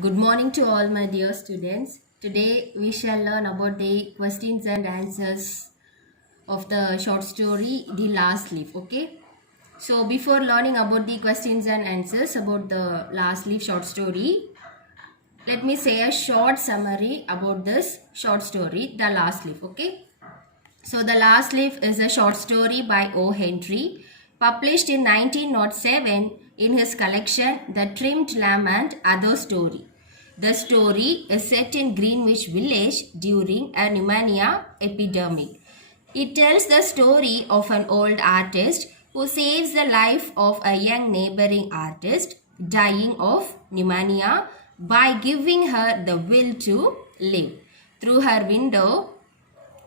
Good morning to all my dear students. Today we shall learn about the questions and answers of the short story The Last Leaf. Okay. So before learning about the questions and answers about the Last Leaf short story, let me say a short summary about this short story The Last Leaf. Okay. So The Last Leaf is a short story by O. Henry, published in 1907 in his collection The Trimmed Lamb and Other Story. The story is set in Greenwich Village during a pneumonia epidemic. It tells the story of an old artist who saves the life of a young neighboring artist dying of pneumonia by giving her the will to live. Through her window,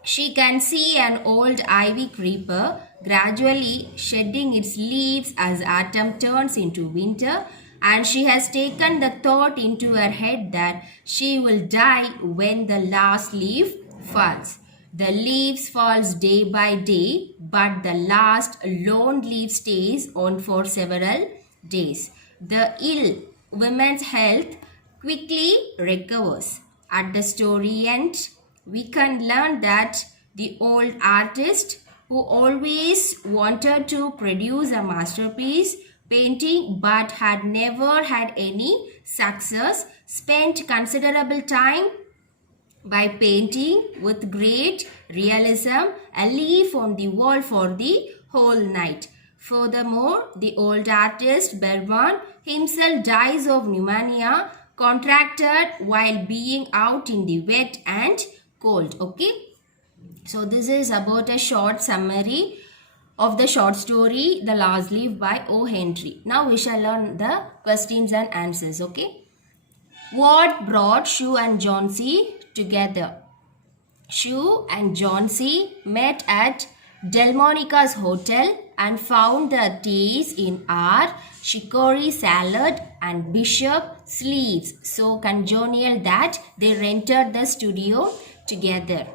she can see an old ivy creeper gradually shedding its leaves as autumn turns into winter, and she has taken the thought into her head that she will die when the last leaf falls. The leaves falls day by day, but the last lone leaf stays on for several days. The ill woman's health quickly recovers. At the story end, we can learn that the old artist who always wanted to produce a masterpiece painting but had never had any success spent considerable time by painting with great realism a leaf on the wall for the whole night. Furthermore, the old artist Berwan himself dies of pneumonia contracted while being out in the wet and cold. Okay, so this is about a short summary of the short story The Last Leaf by O. Henry. Now we shall learn the questions and answers. Okay, what brought Sue and Johnsy together? Sue and Johnsy met at Delmonico's hotel and found the teas in our chicory salad and bishop sleeves so congenial that they rented the studio together.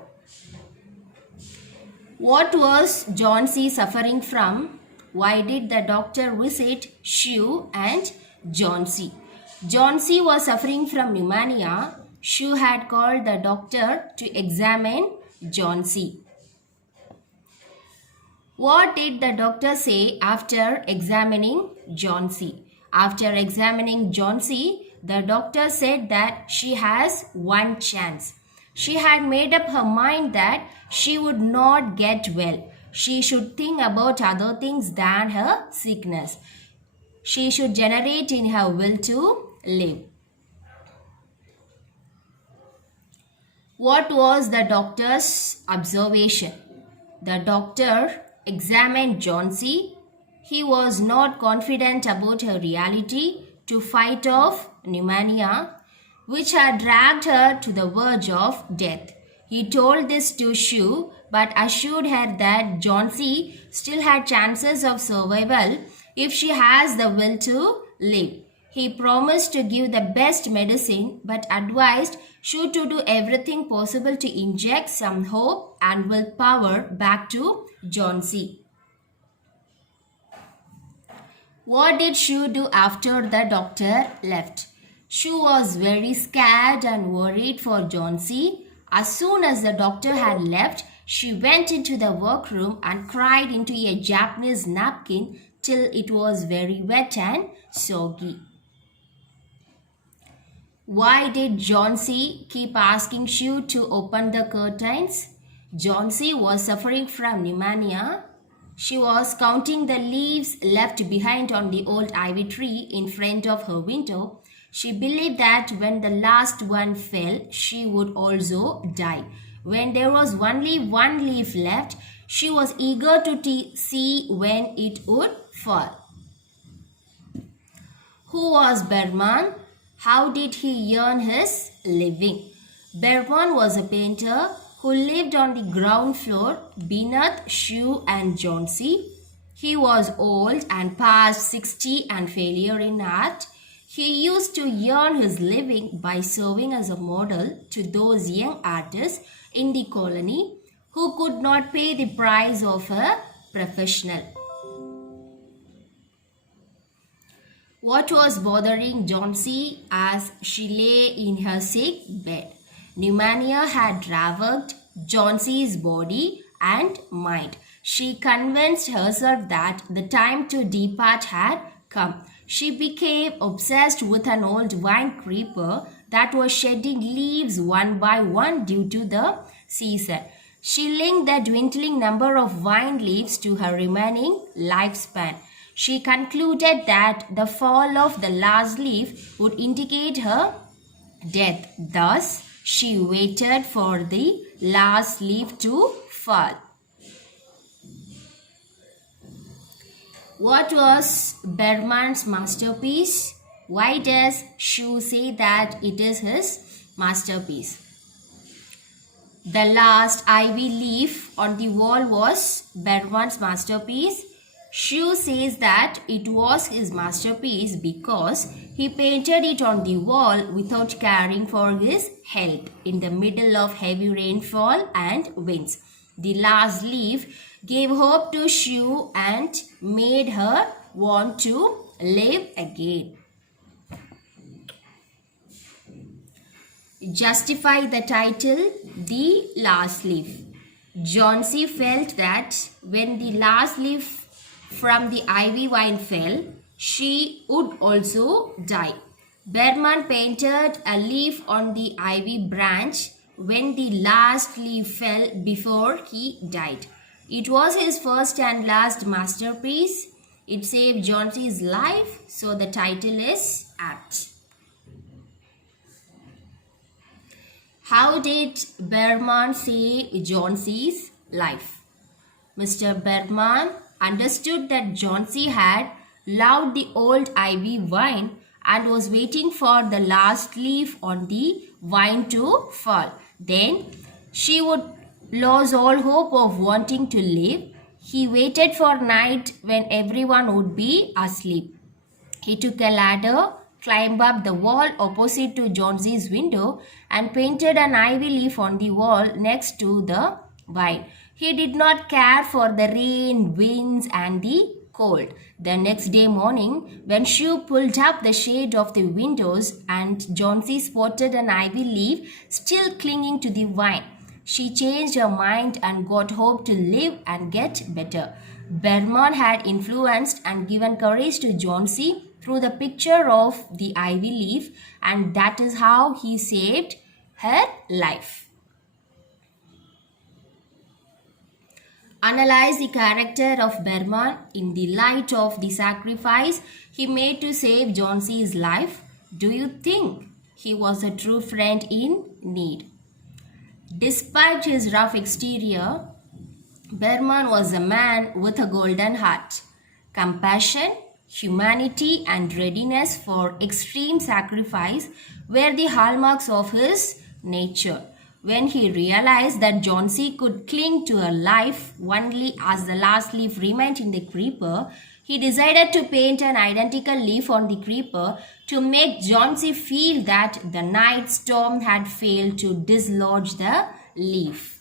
What was Johnsy suffering from? Why did the doctor visit Sue and Johnsy? Johnsy was suffering from pneumonia. Sue had called the doctor to examine Johnsy. What did the doctor say after examining Johnsy? After examining Johnsy, the doctor said that she has one chance. She had made up her mind that she would not get well. She should think about other things than her sickness. She should generate in her will to live. What was the doctor's observation? The doctor examined Johnsy. He was not confident about her reality to fight off pneumonia, which had dragged her to the verge of death. He told this to Sue, but assured her that Johnsy still had chances of survival if she has the will to live. He promised to give the best medicine but advised Sue to do everything possible to inject some hope and willpower back to Johnsy. What did Sue do after the doctor left? Sue was very scared and worried for Johnsy. As soon as the doctor had left, she went into the workroom and cried into a Japanese napkin till it was very wet and soggy. Why did Johnsy keep asking Sue to open the curtains? Johnsy was suffering from pneumonia. She was counting the leaves left behind on the old ivy tree in front of her window. She believed that when the last one fell, she would also die. When there was only one leaf left, she was eager to see when it would fall. Who was Berman? How did he earn his living? Berman was a painter who lived on the ground floor beneath Sue and Johnsy. He was old and past 60 and failure in art. He used to earn his living by serving as a model to those young artists in the colony who could not pay the price of a professional. What was bothering Johnsy as she lay in her sick bed? Pneumonia had ravaged Johnsy's body and mind. She convinced herself that the time to depart had come. She became obsessed with an old vine creeper that was shedding leaves one by one due to the season. She linked the dwindling number of vine leaves to her remaining lifespan. She concluded that the fall of the last leaf would indicate her death. Thus, she waited for the last leaf to fall. What was Bergman's masterpiece? Why does Shu say that it is his masterpiece? The last ivy leaf on the wall was Bergman's masterpiece. Shu says that it was his masterpiece because he painted it on the wall without caring for his health in the middle of heavy rainfall and winds. The last leaf gave hope to Shu and made her want to live again. Justify the title, The Last Leaf. Johnsy felt that when the last leaf from the ivy vine fell, she would also die. Bergman painted a leaf on the ivy branch when the last leaf fell before he died. It was his first and last masterpiece. It saved Johnsy's life, so the title is apt. How did Bergman save Johnsy's life? Mr. Bergman understood that Johnsy had loved the old ivy vine and was waiting for the last leaf on the vine to fall. Then she would lose all hope of wanting to live. He waited for night when everyone would be asleep. He took a ladder, climbed up the wall opposite to Johnsy's window and painted an ivy leaf on the wall next to the vine. He did not care for the rain, winds and the cold. The next day morning, when Shu pulled up the shade of the windows and Johnsy spotted an ivy leaf still clinging to the vine, she changed her mind and got hope to live and get better. Bergman had influenced and given courage to Johnsy through the picture of the ivy leaf, and that is how he saved her life. Analyze the character of Bergman in the light of the sacrifice he made to save Johnsy's life. Do you think he was a true friend in need? Despite his rough exterior, Bergman was a man with a golden heart. Compassion, humanity and readiness for extreme sacrifice were the hallmarks of his nature. When he realized that Johnsy could cling to her life only as the last leaf remained in the creeper, he decided to paint an identical leaf on the creeper to make Johnsy feel that the night storm had failed to dislodge the leaf.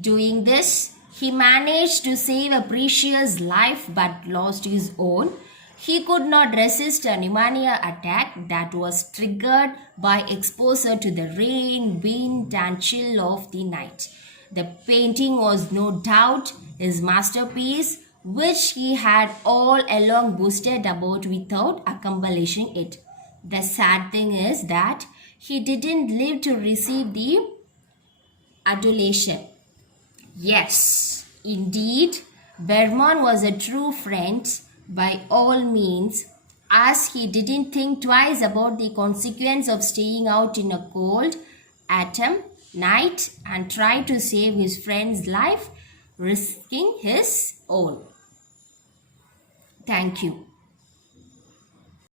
Doing this, he managed to save a precious life but lost his own. He could not resist a pneumonia attack that was triggered by exposure to the rain, wind and chill of the night. The painting was no doubt his masterpiece, which he had all along boasted about without accomplishing it. The sad thing is that he didn't live to receive the adulation. Yes, indeed, Bergman was a true friend by all means, as he didn't think twice about the consequence of staying out in a cold autumn night and tried to save his friend's life, risking his own. Thank you.